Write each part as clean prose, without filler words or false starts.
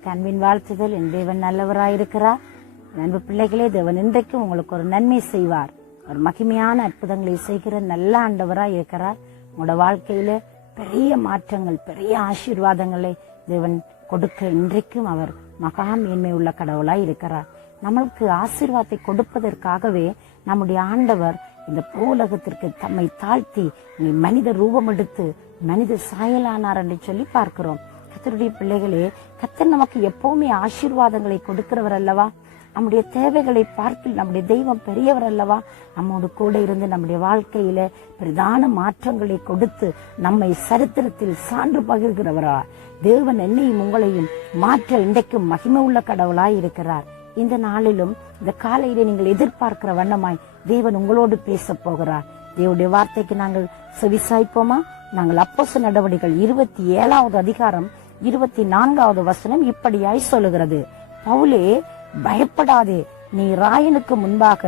உங்களுக்கு அன்பின் வாழ்த்துதல். என் தேவன் நல்லவராயிருக்கிறார். அன்பு பிள்ளைகளே, தேவன் இன்றைக்கும் உங்களுக்கு ஒரு நன்மை செய்வார். ஒரு மகிமையான அற்புதங்களை செய்கிற நல்ல ஆண்டவராய் இருக்கிறார். உங்களோட வாழ்க்கையில பெரிய மாற்றங்கள், பெரிய ஆசீர்வாதங்களை தேவன் கொடுக்க இன்றைக்கும் அவர் மகா மேன்மை உள்ள கடவுளாய் இருக்கிறார். நம்மளுக்கு ஆசீர்வாதத்தை கொடுப்பதற்காகவே நம்முடைய ஆண்டவர் இந்த பூலகத்திற்கு தம்மை தாழ்த்தி மனித ரூபம் எடுத்து மனித சாயலானார் என்று சொல்லி பார்க்கிறோம். கர்த்தருடைய பிள்ளைகளே, கர்த்தர் நமக்கு எப்பவுமே ஆசீர்வாதங்களை கொடுக்கிறவர் அல்லவா? நம்முடைய தேவைகளை பார்த்து நம்முடைய தெய்வம் பெரியவர் அல்லவா? நம்மோடு கூட இருந்து நம்முடைய வாழ்க்கையில பிரதான மாற்றங்களை கொடுத்து நம்மை சரித்திரத்தில் சான்று பகிர்கிறவரா தேவன் என்னையும் உங்களையும் மாற்ற இன்றைக்கும் மகிமை உள்ள கடவுளாய் இருக்கிறார். இந்த நாளிலும் இந்த காலையிலே நீங்கள் எதிர்பார்க்கிற வண்ணமாய் தேவன் உங்களோடு பேச போகிறார். தேவனுடைய வார்த்தைக்கு நாங்கள் செவிசாய்ப்போமா? நாங்கள் அப்போஸ்தலர் நடவடிக்கைகள் 27வது அதிகாரம் 24வது வசனம் இப்படியாய் சொல்லுகிறது. பவுலே, பயப்படாதே, நீ ராயனுக்கு முன்பாக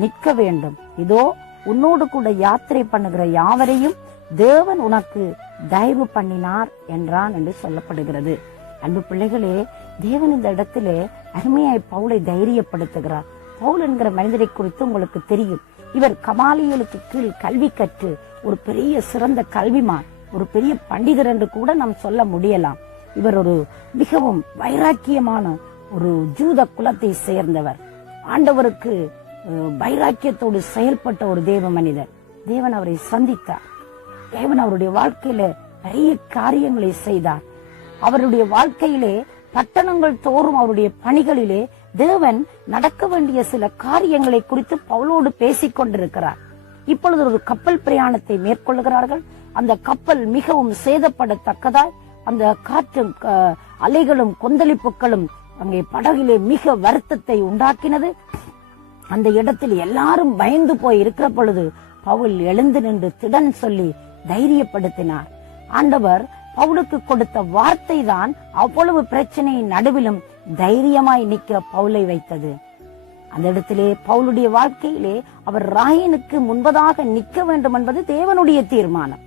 நிற்க வேண்டும். இதோ உன்னோடு கூட யாத்திரை பண்ணுகிற யாவரையும் தேவன் உனக்கு தயவு பண்ணினார் என்றான் என்று சொல்லப்படுகிறது. அன்பு பிள்ளைகளே, தேவன் இந்த இடத்திலே அருமையாய் பவுலை தைரியப்படுத்துகிறார். பவுல் என்கிற மனிதரை குறித்து உங்களுக்கு தெரியும். இவர் கமாலியலுக்கு கீழ் கல்வி கற்று ஒரு பெரிய சிறந்த கல்விமான், ஒரு பெரிய பண்டிதர் என்று கூட நாம் சொல்ல முடியலாம். இவர் ஒரு மிகவும் வைராக்கியமான ஒரு ஜூத குலத்தை சேர்ந்தவர். ஆண்டவருக்கு வைராக்கியத்தோடு செயல்பட்ட ஒரு தேவ மனிதர். தேவன் அவரை சந்தித்தார். தேவன் அவருடைய வாழ்க்கையில பெரிய காரியங்களை செய்தார். அவருடைய வாழ்க்கையிலே பட்டணங்கள் தோறும் அவருடைய பணிகளிலே தேவன் நடக்க வேண்டிய சில காரியங்களை குறித்து பவுலோடு பேசிக் கொண்டிருக்கிறார். இப்பொழுது ஒரு கப்பல் பிரயாணத்தை மேற்கொள்கிறார்கள். அந்த கப்பல் மிகவும் சேதப்படத்தக்கதாய், அந்த காற்றும் அலைகளும் கொந்தளிப்புகளும் அங்கே படகிலே மிக வருத்தத்தை உண்டாக்கினது. அந்த இடத்தில் எல்லாரும் பயந்து போய் இருக்கிற பொழுது பவுல் எழுந்து நின்று திடன் சொல்லி தைரியப்படுத்தினார். ஆண்டவர் பவுலுக்கு கொடுத்த வார்த்தை தான் அவ்வளவு பிரச்சனையின் நடுவிலும் தைரியமாய் நிற்க பவுலை வைத்தது. அந்த இடத்திலே பவுலுடைய வாழ்க்கையிலே அவர் ராயனுக்கு முன்பதாக நிற்க வேண்டும் என்பது தேவனுடைய தீர்மானம்.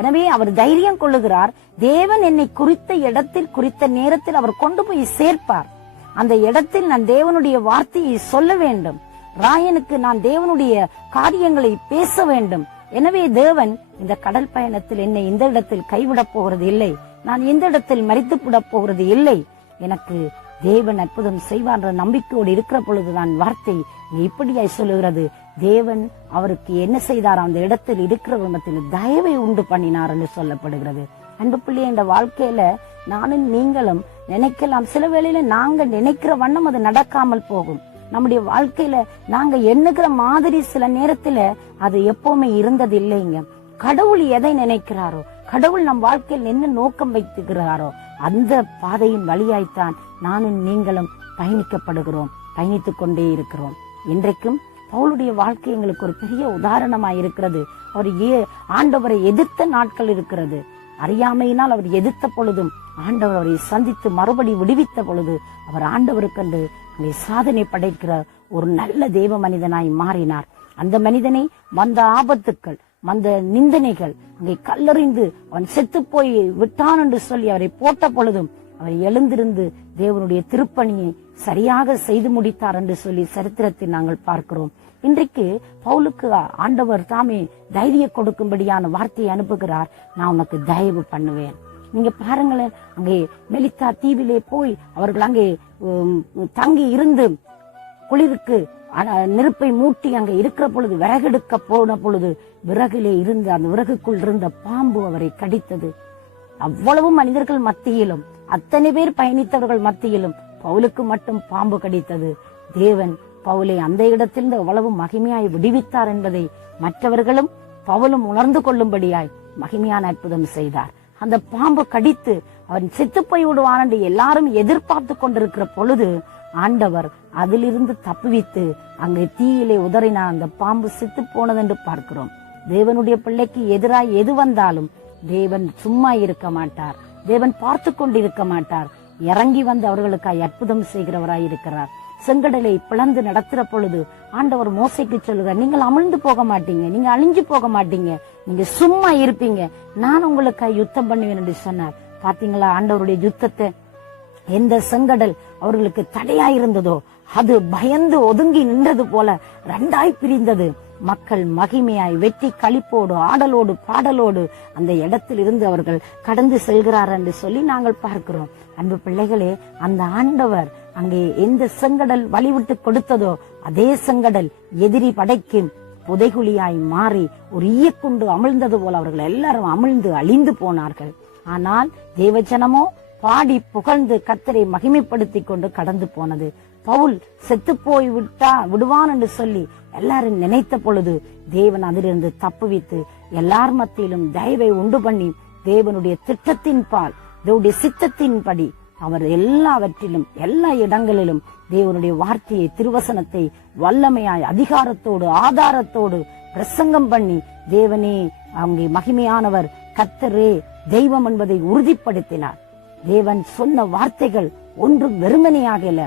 எனவே அவர் தைரியம் கொள்ளுகிறார். தேவன் என்னை குறித்த இடத்தில் குறித்த நேரத்தில் அவர் கொண்டு போய் சேர்ப்பார். அந்த இடத்தில் நான் தேவனுடைய வார்த்தையை சொல்ல வேண்டும். ராயனுக்கு நான் தேவனுடைய காரியங்களை பேச வேண்டும். எனவே தேவன் இந்த கடல் பயணத்தில் என்னை இந்த இடத்தில் கைவிடப் போகிறது இல்லை. நான் இந்த இடத்தில் மரித்துவிடப் போகிறது இல்லை. எனக்கு தேவன் அற்புதம் செய்வார் என்ற நம்பிக்கையோடு இருக்கிற பொழுதுதான் வார்த்தை இப்படியாய் சொல்லுகிறது. தேவன் அவருக்கு என்ன செய்தார்? அந்த இடத்தில் இருக்கிறவர்கள் தயவை உண்டு பண்ணினார் என்று சொல்லப்படுகிறது. அன்பு பிள்ளை, இந்த வாழ்க்கையில நானும் நீங்களும் நினைக்கலாம், சில வேளையில நாங்க நினைக்கிற வண்ணம் அது நடக்காமல் போகும். நம்முடைய வாழ்க்கையில நாங்க எண்ணுகிற மாதிரி சில நேரத்துல அது எப்பவுமே இருந்தது இல்லைங்க. கடவுள் எதை நினைக்கிறாரோ, கடவுள் நம் வாழ்க்கையில் என்ன நோக்கம் வைத்துக்கிறாரோ அந்த பாதையின் வழியாய்த்தான் நானும் நீங்களும் பயணிக்கப்படுகிறோம், பயணித்துக் கொண்டே இருக்கிறோம். இன்றைக்கும் பவுலுடைய வாழ்க்கை எங்களுக்கு ஒரு பெரிய உதாரணமாய் இருக்கிறது. அவர் ஆண்டவரை எதிர்த்த நாட்கள் இருக்கிறது. அறியாமையினால் அவர் எதிர்த்த பொழுதும் ஆண்டவர் அவரை சந்தித்து மறுபடி விடுவித்த பொழுது அவர் ஆண்டவருக்கென்று அங்கே சாதனை படைக்கிற ஒரு நல்ல தேவ மனிதனாய் மாறினார். அந்த மனிதனை வந்த ஆபத்துக்கள், வந்த நிந்தனைகள், அங்கே கல்லறிந்து அவன் செத்து போய் விட்டான் என்று சொல்லி அவரை போட்ட பொழுதும் அவர் எழுந்திருந்து தேவனுடைய திருப்பணியை சரியாக செய்து முடித்தார் என்று சொல்லி சரித்திரத்தில் நாங்கள் பார்க்கிறோம். இன்றைக்கு பவுலுக்கு ஆண்டவர் தாமே தைரிய கொடுக்கும்படியான வார்த்தையை அனுப்புகிறார். நான் உனக்கு தயவு பண்ணுவேன். நீங்க பாருங்களேன், அங்கே மெலித்தா தீவிலே போய் அவர்கள் அங்கே தங்கி இருந்து குளிருக்கு நெருப்பை மூட்டி அங்கே இருக்கிற பொழுது, விறகெடுக்க போன பொழுது விறகிலே இருந்து அந்த விறகுக்குள் இருந்த பாம்பு அவரை கடித்தது. அவ்வளவு மனிதர்கள் மத்தியிலும், அத்தனை பேர் பயணித்தவர்கள் மத்தியிலும் பவுலுக்கு மட்டும் பாம்பு கடித்தது. தேவன் பவுலை அந்த இடத்திலிருந்து அவ்வளவு மகிமையாய் விடுவித்தார் என்பதை மற்றவர்களும் பவுலும் உணர்ந்து கொள்ளும்படியாய் மகிமையான அற்புதம் செய்தார். அந்த பாம்பு கடித்து அவன் செத்து போய் விடுவான் என்று எல்லாரும் எதிர்பார்த்து கொண்டிருக்கிற பொழுது ஆண்டவர் அதிலிருந்து தப்புவித்து அங்கே தீயிலே உதறினார். அந்த பாம்பு செத்து போனது என்று பார்க்கிறோம். தேவனுடைய பிள்ளைக்கு எதிராய் எது வந்தாலும் தேவன் சும்மா இருக்க மாட்டார். தேவன் பார்த்து கொண்டிருக்க மாட்டார். இறங்கி வந்து அவர்களுக்காய் அற்புதம் செய்கிறவராய் இருக்கிறார். செங்கடலை பிளந்து நடத்துற பொழுது ஆண்டவர் மோசைக்கு சொல்லுகிறார், நீங்கள் அமிழ்ந்து போக மாட்டீங்க, நீங்க அழிஞ்சு போக மாட்டீங்க, நீங்க சும்மா இருப்பீங்க, நான் உங்களுக்காய் யுத்தம் பண்ணுவேன் என்று சொன்னார். பாத்தீங்களா ஆண்டவருடைய யுத்தத்தை? எந்த செங்கடல் அவர்களுக்கு தடையாயிருந்ததோ அது பயந்து ஒதுங்கி நின்றது போல ரெண்டாய் பிரிந்தது. மக்கள் மகிமையாய் வெற்றி களிப்போடு ஆடலோடு பாடலோடு அந்த இடத்தில் இருந்து அவர்கள் கடந்து செல்கிறார் என்று சொல்லி நாங்கள் பார்க்கிறோம். அன்பு பிள்ளைகளே, அந்த ஆண்டவர் அங்கே எந்த செங்கடல் வழிவிட்டு கொடுத்ததோ அதே செங்கடல் எதிரி படைக்கு புதைகுழியாய் மாறி ஒரு ஈயக்குண்டு அமிழ்ந்தது போல அவர்கள் எல்லாரும் அமிழ்ந்து அழிந்து போனார்கள். ஆனால் தேவஜனமோ பாடி புகழ்ந்து கர்த்தரை மகிமைப்படுத்தி கொண்டு கடந்து போனது. பவுல் செத்து போய் விடுவான் என்று சொல்லி எல்லாரும் நினைத்த பொழுது தேவன் அதிலிருந்து தப்புவித்து எல்லார் மத்தியிலும் தயவை உண்டு பண்ணி தேவனுடைய திட்டத்தின் பால் தேவனுடைய சித்தத்தின்படி அவர் எல்லாவற்றிலும் எல்லா இடங்களிலும் தேவனுடைய வார்த்தையை திருவசனத்தை வல்லமையாய் அதிகாரத்தோடு ஆதாரத்தோடு பிரசங்கம் பண்ணி தேவனே அங்கே மகிமையானவர் கர்த்தரே தெய்வம் என்பதை உறுதிப்படுத்தினார். தேவன் சொன்ன வார்த்தைகள் ஒன்றும் வெறுமனையாகல,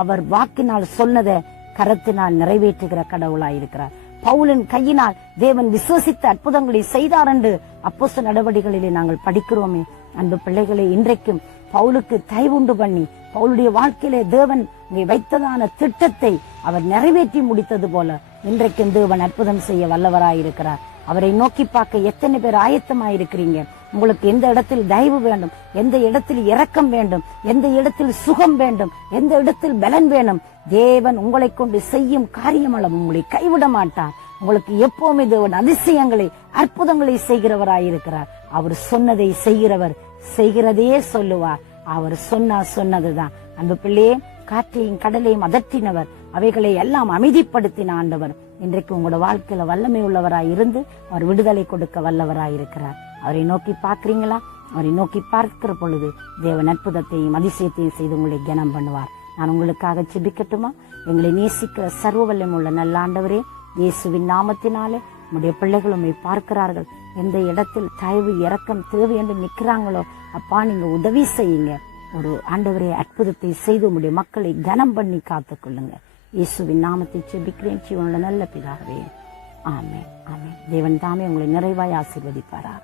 அவர் வாக்கினால் சொன்னதை கரத்தினால் நிறைவேற்றுகிற கடவுளாயிருக்கிறார். பவுலின் கையினால் தேவன் விசுவசித்த அற்புதங்களை செய்தார் என்று அப்போஸ்தலர் நடவடிக்கைகளிலே நாங்கள் படிக்கிறோமே. அன்பு பிள்ளைகளை, இன்றைக்கும் பவுலுக்கு தயவுண்டு பண்ணி பவுலுடைய வாழ்க்கையிலே தேவன் வைத்ததான திட்டத்தை அவர் நிறைவேற்றி முடித்தது போல இன்றைக்கும் தேவன் அற்புதம் செய்ய வல்லவராயிருக்கிறார். அவரை நோக்கி பார்க்க எத்தனை பேர் ஆயத்தமாயிருக்கிறீங்க? உங்களுக்கு எந்த இடத்தில் தயவு வேண்டும், எந்த இடத்தில் இரக்கம் வேண்டும், எந்த இடத்தில் சுகம் வேண்டும், எந்த இடத்தில் பலன் வேணும், தேவன் உங்களை கொண்டு செய்யும் காரியமளவு உங்களை கைவிட மாட்டார். உங்களுக்கு எப்பவுமே தேவன் அதிசயங்களை அற்புதங்களை செய்கிறவராயிருக்கிறார். அவர் சொன்னதை செய்கிறவர், செய்கிறதையே சொல்லுவார். அவர் சொன்னதுதான். அன்பு பிள்ளையே, காற்றையும் கடலையும் அதற்றினவர், அவைகளை எல்லாம் அமைதிப்படுத்தின ஆண்டவர் இன்றைக்கு உங்களோட வாழ்க்கையில வல்லமை உள்ளவராய் இருந்து அவர் விடுதலை கொடுக்க வல்லவராயிருக்கிறார். அவரை நோக்கி பார்க்கிறீங்களா? அவரை நோக்கி பார்க்கிற பொழுது தேவன் அற்புதத்தையும் அதிசயத்தையும் செய்து உங்களை கனம் பண்ணுவார். நான் உங்களுக்காக ஜெபிக்கட்டுமா? எங்களை நேசிக்கிற சர்வ வல்லமை உள்ள நல்ல ஆண்டவரே, இயேசுவின் நாமத்தினாலே உங்களுடைய பிள்ளைகள் உண்மை பார்க்கிறார்கள். எந்த இடத்தில் தயவு இரக்கம் தேவை என்று நிற்கிறாங்களோ அப்பா, நீங்க உதவி செய்யுங்க. ஒரு ஆண்டவரே அற்புதத்தை செய்து உங்களுடைய மக்களை கனம் பண்ணி காத்துக் கொள்ளுங்க. இயேசுவின் நாமத்தை ஜெபிக்கிறேன் ஜீவனுள்ள நல்ல பிதாவே. ஆமென், ஆமென். தேவன் தாமே உங்களை நிறைவாய் ஆசீர்வதிப்பாரா.